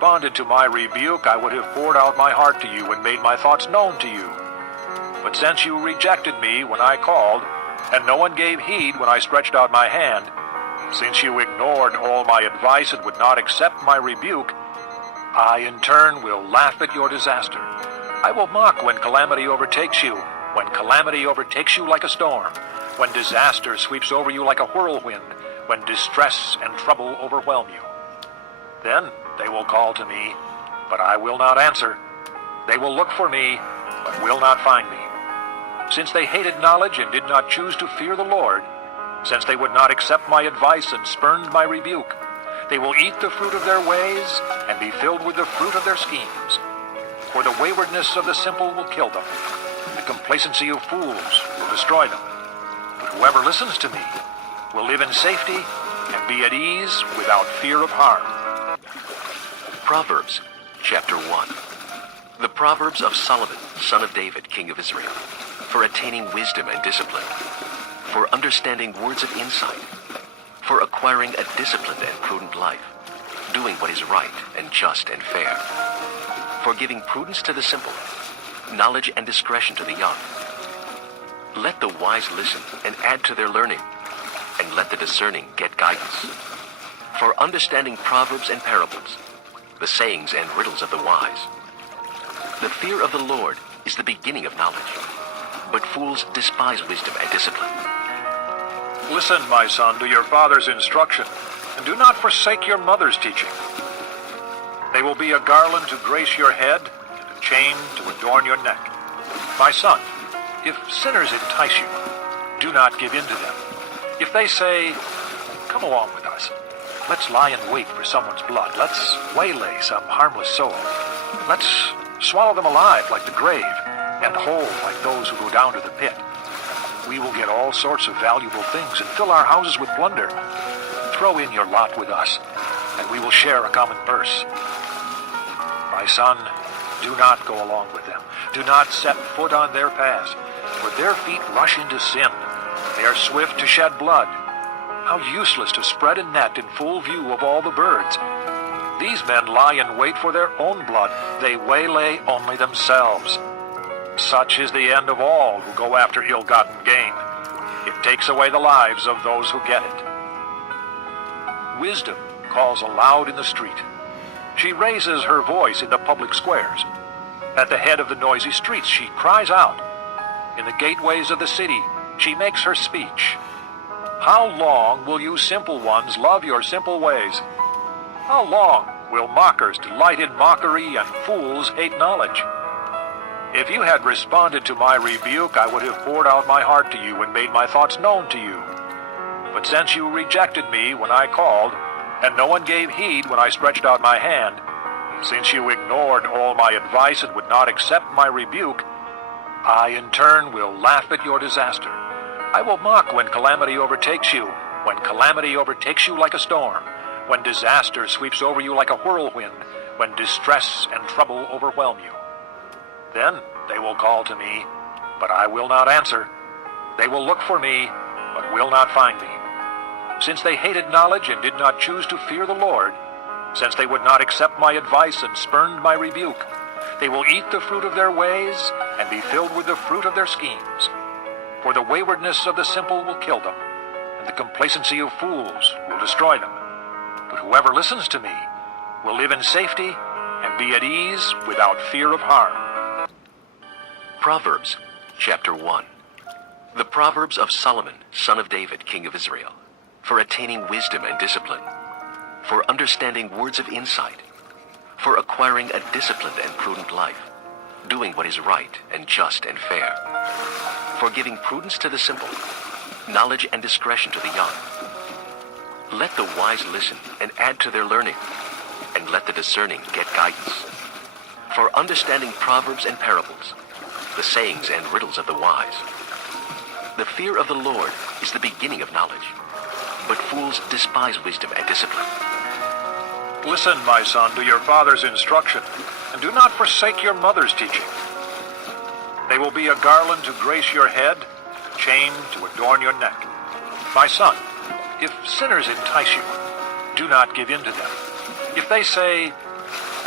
responded to my rebuke, I would have poured out my heart to you and made my thoughts known to you. But since you rejected me when I called, and no one gave heed when I stretched out my hand, since you ignored all my advice and would not accept my rebuke, I in turn will laugh at your disaster. I will mock when calamity overtakes you, when calamity overtakes you like a storm, when disaster sweeps over you like a whirlwind, when distress and trouble overwhelm you. Then they will call to me, but I will not answer. They will look for me, but will not find me. Since they hated knowledge and did not choose to fear the Lord, since they would not accept my advice and spurned my rebuke, they will eat the fruit of their ways and be filled with the fruit of their schemes. For the waywardness of the simple will kill them. The complacency of fools will destroy them. But whoever listens to me will live in safety and be at ease without fear of harm. Proverbs, chapter 1. The Proverbs of Solomon, son of David, king of Israel, for attaining wisdom and discipline, for understanding words of insight, for acquiring a disciplined and prudent life, doing what is right and just and fair, for giving prudence to the simple, knowledge and discretion to the young. Let the wise listen and add to their learning, and let the discerning get guidance. For understanding proverbs and parables, the sayings and riddles of the wise. The fear of the Lord is the beginning of knowledge, but fools despise wisdom and discipline. Listen, my son, to your father's instruction, and do not forsake your mother's teaching. They will be a garland to grace your head, and a chain to adorn your neck. My son, if sinners entice you, do not give in to them. If they say, "Come along with us. Let's lie in wait for someone's blood. Let's waylay some harmless soul. Let's swallow them alive like the grave, and whole like those who go down to the pit. We will get all sorts of valuable things and fill our houses with plunder. Throw in your lot with us, and we will share a common purse." My son, do not go along with them. Do not set foot on their paths, for their feet rush into sin. They are swift to shed blood. How useless to spread a net in full view of all the birds. These men lie in wait for their own blood. They waylay only themselves. Such is the end of all who go after ill-gotten gain. It takes away the lives of those who get it. Wisdom calls aloud in the street. She raises her voice in the public squares. At the head of the noisy streets she cries out. In the gateways of the city she makes her speech. How long will you simple ones love your simple ways? How long will mockers delight in mockery and fools hate knowledge? If you had responded to my rebuke, I would have poured out my heart to you and made my thoughts known to you. But since you rejected me when I called, and no one gave heed when I stretched out my hand, since you ignored all my advice and would not accept my rebuke, I in turn will laugh at your disaster. I will mock when calamity overtakes you, when calamity overtakes you like a storm, when disaster sweeps over you like a whirlwind, when distress and trouble overwhelm you. Then they will call to me, but I will not answer. They will look for me, but will not find me. Since they hated knowledge and did not choose to fear the Lord, since they would not accept my advice and spurned my rebuke, they will eat the fruit of their ways and be filled with the fruit of their schemes. For the waywardness of the simple will kill them, and the complacency of fools will destroy them. But whoever listens to me will live in safety and be at ease without fear of harm. Proverbs, chapter 1. The Proverbs of Solomon, son of David, king of Israel, for attaining wisdom and discipline, for understanding words of insight, for acquiring a disciplined and prudent life, doing what is right and just and fair, for giving prudence to the simple, knowledge and discretion to the young. Let the wise listen and add to their learning, and let the discerning get guidance. For understanding proverbs and parables, the sayings and riddles of the wise. The fear of the Lord is the beginning of knowledge, but fools despise wisdom and discipline. Listen, my son, to your father's instruction, and do not forsake your mother's teaching. They will be a garland to grace your head, a chain to adorn your neck. My son, if sinners entice you, do not give in to them. If they say,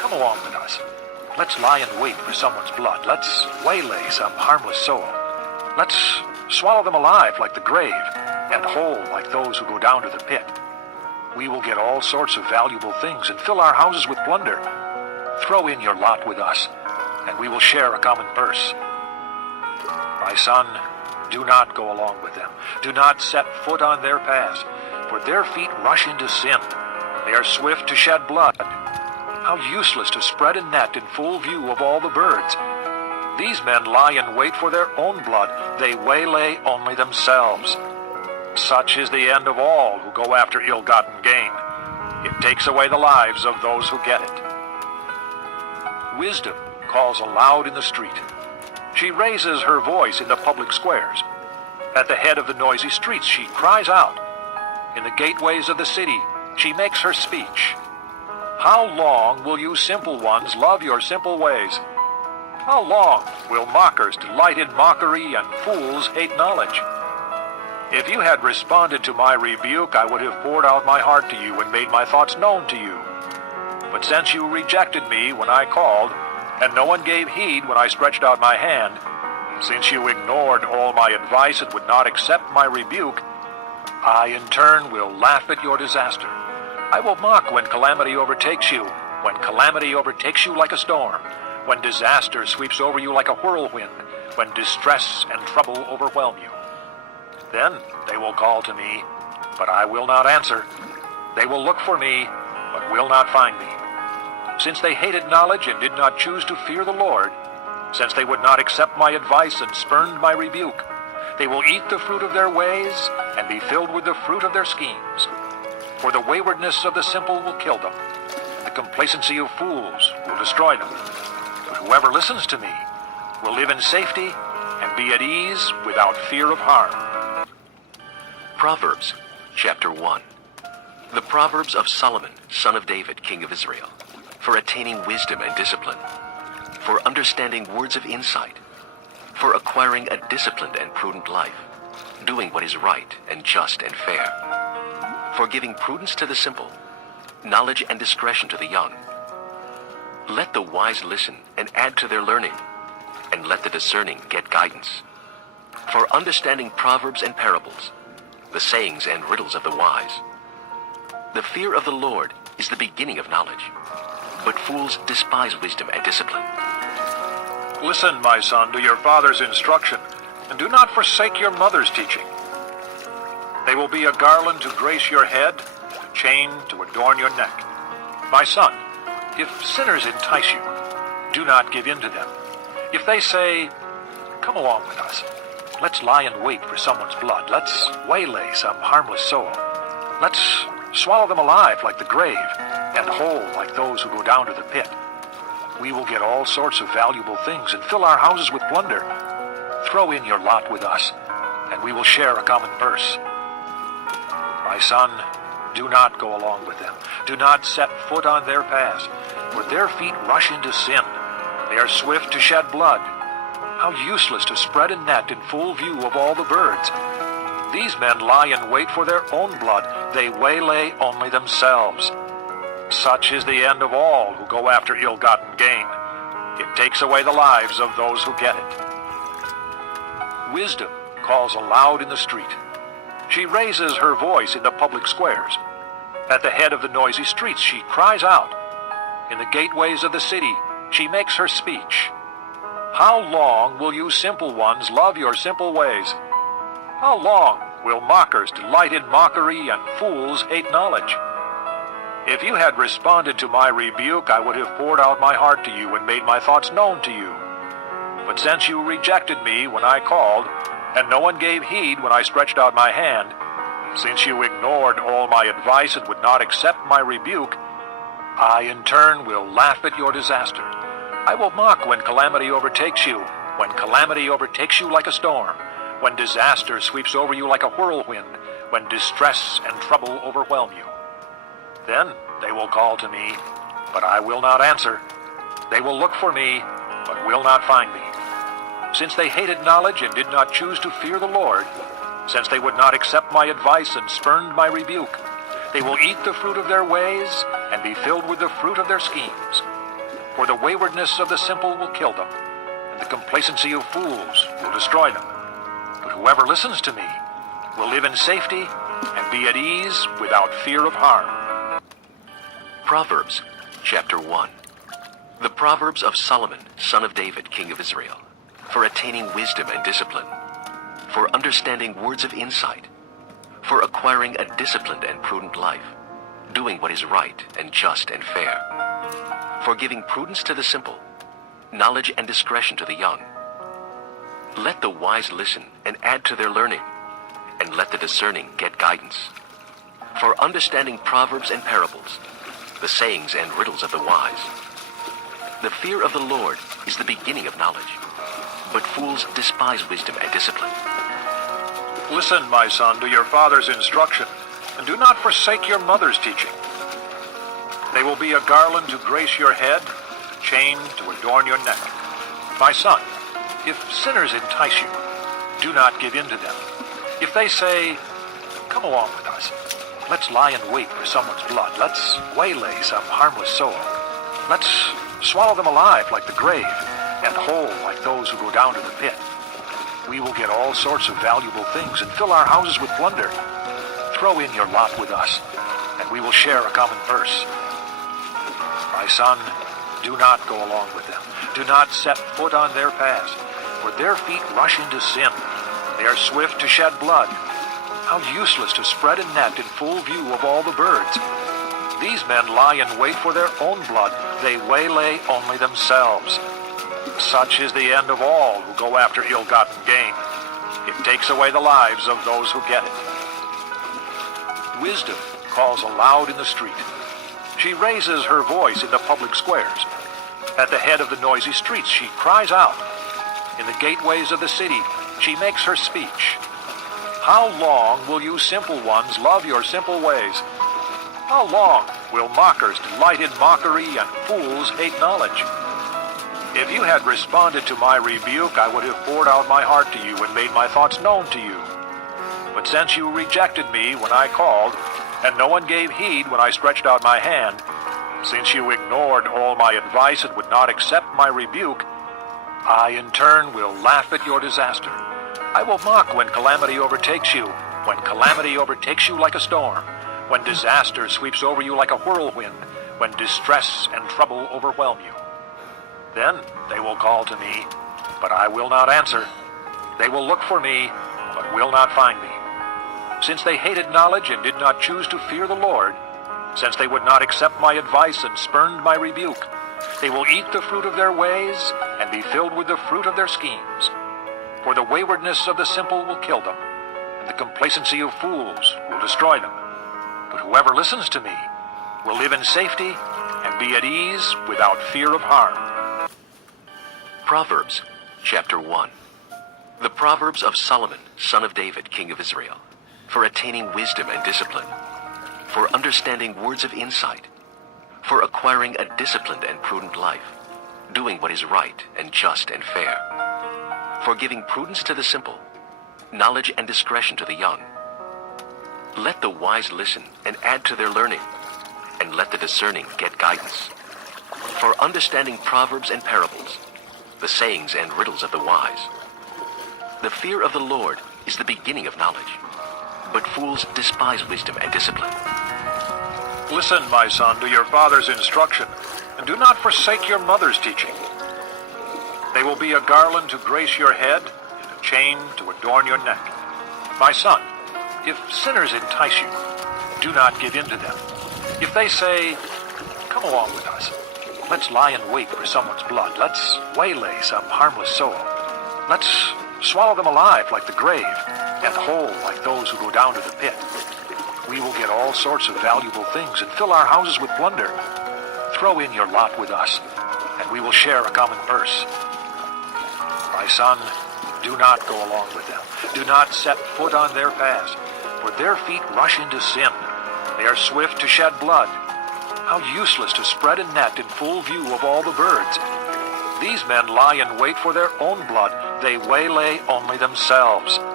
Come along with us. Let's lie in wait for someone's blood. Let's waylay some harmless soul. Let's swallow them alive like the grave, and whole like those who go down to the pit. We will get all sorts of valuable things and fill our houses with plunder. Throw in your lot with us, and we will share a common purse. My son, do not go along with them. Do not set foot on their paths, for their feet rush into sin. They are swift to shed blood. How useless to spread a net in full view of all the birds. These men lie in wait for their own blood. They waylay only themselves. Such is the end of all who go after ill-gotten gain. It takes away the lives of those who get it. Wisdom calls aloud in the street. She raises her voice in the public squares. At the head of the noisy streets she cries out. In the gateways of the city she makes her speech. How long will you simple ones love your simple ways? How long will mockers delight in mockery and fools hate knowledge? If you had responded to my rebuke, I would have poured out my heart to you and made my thoughts known to you. But since you rejected me when I called, and no one gave heed when I stretched out my hand, since you ignored all my advice and would not accept my rebuke, I in turn will laugh at your disaster. I will mock when calamity overtakes you, when calamity overtakes you like a storm, when disaster sweeps over you like a whirlwind, when distress and trouble overwhelm you. Then they will call to me, but I will not answer. They will look for me, but will not find me. Since they hated knowledge and did not choose to fear the Lord, since they would not accept my advice and spurned my rebuke, they will eat the fruit of their ways and be filled with the fruit of their schemes. For the waywardness of the simple will kill them, and the complacency of fools will destroy them. But whoever listens to me will live in safety and be at ease without fear of harm. Proverbs, chapter 1. The Proverbs of Solomon, son of David, king of Israel, for attaining wisdom and discipline, for understanding words of insight, for acquiring a disciplined and prudent life, doing what is right and just and fair, for giving prudence to the simple, knowledge and discretion to the young. Let the wise listen and add to their learning, and let the discerning get guidance. For understanding proverbs and parables, the sayings and riddles of the wise. The fear of the Lord is the beginning of knowledge, but fools despise wisdom and discipline. Listen, my son, to your father's instruction, and do not forsake your mother's teaching. They will be a garland to grace your head, a chain to adorn your neck. My son, if sinners entice you, do not give in to them. If they say, come along with us, let's lie in wait for someone's blood, let's waylay some harmless soul, let's swallow them alive like the grave, and whole like those who go down to the pit. We will get all sorts of valuable things and fill our houses with plunder. Throw in your lot with us, and we will share a common purse. My son, do not go along with them. Do not set foot on their paths, for their feet rush into sin. They are swift to shed blood. How useless to spread a net in full view of all the birds. These men lie in wait for their own blood. They waylay only themselves. Such is the end of all who go after ill-gotten gain. It takes away the lives of those who get it. Wisdom calls aloud in the street. She raises her voice in the public squares. At the head of the noisy streets she cries out. In the gateways of the city she makes her speech. How long will you simple ones love your simple ways? How long will mockers delight in mockery and fools hate knowledge? If you had responded to my rebuke, I would have poured out my heart to you and made my thoughts known to you. But since you rejected me when I called, and no one gave heed when I stretched out my hand, since you ignored all my advice and would not accept my rebuke, I in turn will laugh at your disaster. I will mock when calamity overtakes you, when calamity overtakes you like a storm, when disaster sweeps over you like a whirlwind, when distress and trouble overwhelm you. Then they will call to me, but I will not answer. They will look for me, but will not find me. Since they hated knowledge and did not choose to fear the Lord, since they would not accept my advice and spurned my rebuke, they will eat the fruit of their ways and be filled with the fruit of their schemes. For the waywardness of the simple will kill them, and the complacency of fools will destroy them. But whoever listens to me will live in safety and be at ease without fear of harm. Proverbs, chapter 1. The Proverbs of Solomon, son of David, king of Israel, for attaining wisdom and discipline, for understanding words of insight, for acquiring a disciplined and prudent life, doing what is right and just and fair, for giving prudence to the simple, knowledge and discretion to the young. Let the wise listen and add to their learning, and let the discerning get guidance. For understanding proverbs and parables, the sayings and riddles of the wise. The fear of the Lord is the beginning of knowledge, but fools despise wisdom and discipline. Listen, my son, to your father's instruction, and do not forsake your mother's teaching. They will be a garland to grace your head, a chain to adorn your neck. My son, if sinners entice you, do not give in to them. If they say, "Come along with us, let's lie in wait for someone's blood, let's waylay some harmless soul, let's swallow them alive like the grave, and whole like those who go down to the pit. We will get all sorts of valuable things and fill our houses with plunder. Throw in your lot with us, and we will share a common purse." My son, do not go along with them. Do not set foot on their paths, for their feet rush into sin. They are swift to shed blood. How useless to spread a net in full view of all the birds. These men lie in wait for their own blood. They waylay only themselves. Such is the end of all who go after ill-gotten gain. It takes away the lives of those who get it. Wisdom calls aloud in the street. She raises her voice in the public squares. At the head of the noisy streets, she cries out. In the gateways of the city, she makes her speech. How long will you simple ones love your simple ways? How long will mockers delight in mockery and fools hate knowledge? If you had responded to my rebuke, I would have poured out my heart to you and made my thoughts known to you. But since you rejected me when I called, and no one gave heed when I stretched out my hand, since you ignored all my advice and would not accept my rebuke, I in turn will laugh at your disaster. I will mock when calamity overtakes you, when calamity overtakes you like a storm, when disaster sweeps over you like a whirlwind, when distress and trouble overwhelm you. Then they will call to me, but I will not answer. They will look for me, but will not find me. Since they hated knowledge and did not choose to fear the Lord, since they would not accept my advice and spurned my rebuke, they will eat the fruit of their ways and be filled with the fruit of their schemes. For the waywardness of the simple will kill them, and the complacency of fools will destroy them. But whoever listens to me will live in safety and be at ease without fear of harm. Proverbs, chapter 1. The Proverbs of Solomon, son of David, king of Israel, for attaining wisdom and discipline, for understanding words of insight, for acquiring a disciplined and prudent life, doing what is right and just and fair, for giving prudence to the simple, knowledge and discretion to the young. Let the wise listen and add to their learning, and let the discerning get guidance. For understanding proverbs and parables, the sayings and riddles of the wise. The fear of the Lord is the beginning of knowledge, but fools despise wisdom and discipline. Listen, my son, to your father's instruction, and do not forsake your mother's teaching. They will be a garland to grace your head, and a chain to adorn your neck. My son, if sinners entice you, do not give in to them. If they say, "Come along with us, let's lie in wait for someone's blood, let's waylay some harmless soul, let's swallow them alive like the grave, and whole like those who go down to the pit. We will get all sorts of valuable things and fill our houses with plunder. Throw in your lot with us, and we will share a common purse." My son, do not go along with them. Do not set foot on their paths, for their feet rush into sin. They are swift to shed blood. How useless to spread a net in full view of all the birds. These men lie in wait for their own blood. They waylay only themselves.